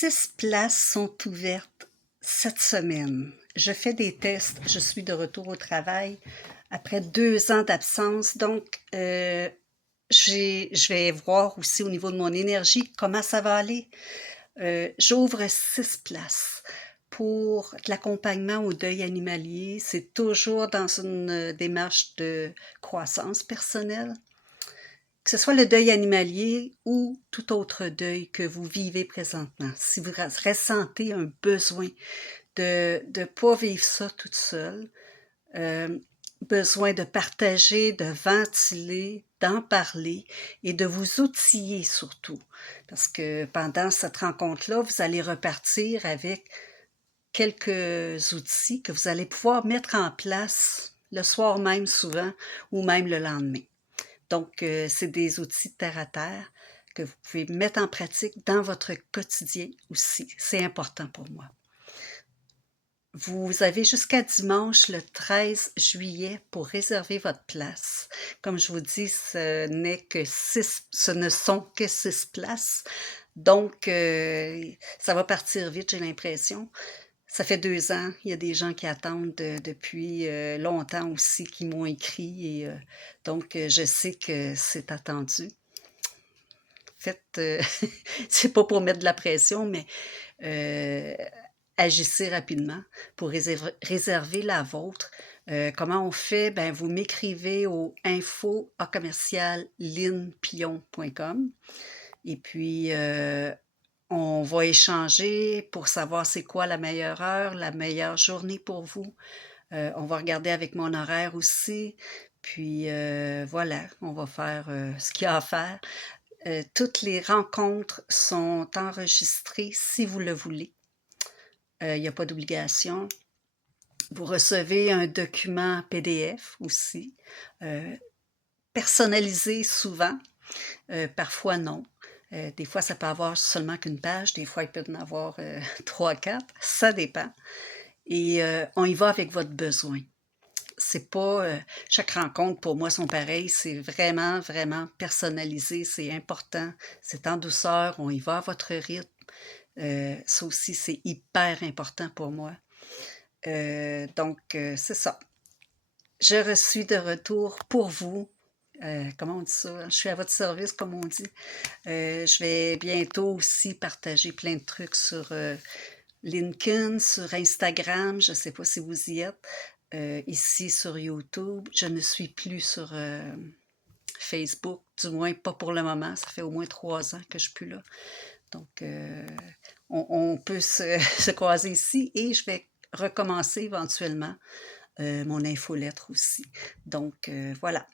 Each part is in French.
6 places sont ouvertes cette semaine. Je fais des tests, je suis de retour au travail après 2 ans d'absence, donc je vais voir aussi au niveau de mon énergie comment ça va aller. J'ouvre 6 places pour de l'accompagnement au deuil animalier. C'est toujours dans une démarche de croissance personnelle. Que ce soit le deuil animalier ou tout autre deuil que vous vivez présentement, si vous ressentez un besoin de ne pas vivre ça toute seule, euh, besoin de partager, de ventiler, d'en parler et de vous outiller surtout. Parce que pendant cette rencontre-là, vous allez repartir avec quelques outils que vous allez pouvoir mettre en place le soir même souvent ou même le lendemain. Donc, c'est des outils terre à terre que vous pouvez mettre en pratique dans votre quotidien aussi. C'est important pour moi. Vous avez jusqu'à dimanche le 13 juillet pour réserver votre place. Comme je vous dis, ce ne sont que 6 places. Donc, ça va partir vite, j'ai l'impression. Ça fait 2 ans, il y a des gens qui attendent depuis longtemps aussi, qui m'ont écrit. Et, donc, je sais que c'est attendu. Faites, c'est pas pour mettre de la pression, mais euh, agissez rapidement pour réserver la vôtre. Comment on fait? Ben, vous m'écrivez au info@linpion.com et puis on va échanger pour savoir c'est quoi la meilleure heure, la meilleure journée pour vous. On va regarder avec mon horaire aussi. Puis voilà, on va faire ce qu'il y a à faire. Toutes les rencontres sont enregistrées si vous le voulez. Il n'y a pas d'obligation. Vous recevez un document PDF aussi, euh, personnalisé souvent, parfois non. Des fois, ça peut avoir seulement qu'une page, des fois, il peut en avoir 3, 4, ça dépend. Et on y va avec votre besoin. C'est pas chaque rencontre pour moi sont pareilles, c'est vraiment, vraiment personnalisé, c'est important, c'est en douceur, on y va à votre rythme. Ça aussi, c'est hyper important pour moi. Donc, c'est ça. Je suis de retour pour vous. Comment on dit ça? Je suis à votre service, comme on dit. Je vais bientôt aussi partager plein de trucs sur LinkedIn, sur Instagram. Je ne sais pas si vous y êtes. Ici sur YouTube. Je ne suis plus sur Facebook, du moins pas pour le moment. Ça fait au moins 3 ans que je ne suis plus là. Donc, on peut se croiser ici et je vais recommencer éventuellement mon infolettre aussi. Donc, voilà.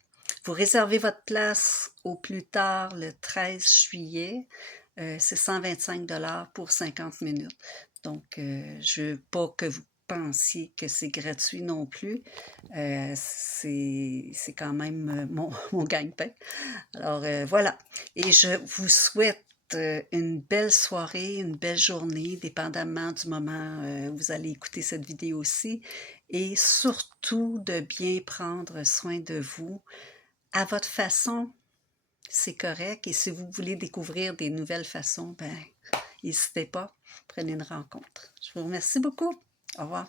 Vous réservez votre place au plus tard le 13 juillet. C'est 125 pour 50 minutes. Donc, je ne veux pas que vous pensiez que c'est gratuit non plus. C'est quand même mon gagne-pain. Alors, voilà. Et je vous souhaite une belle soirée, une belle journée, dépendamment du moment où vous allez écouter cette vidéo aussi. Et surtout de bien prendre soin de vous à votre façon, c'est correct. Et si vous voulez découvrir des nouvelles façons, ben, n'hésitez pas, prenez une rencontre. Je vous remercie beaucoup. Au revoir.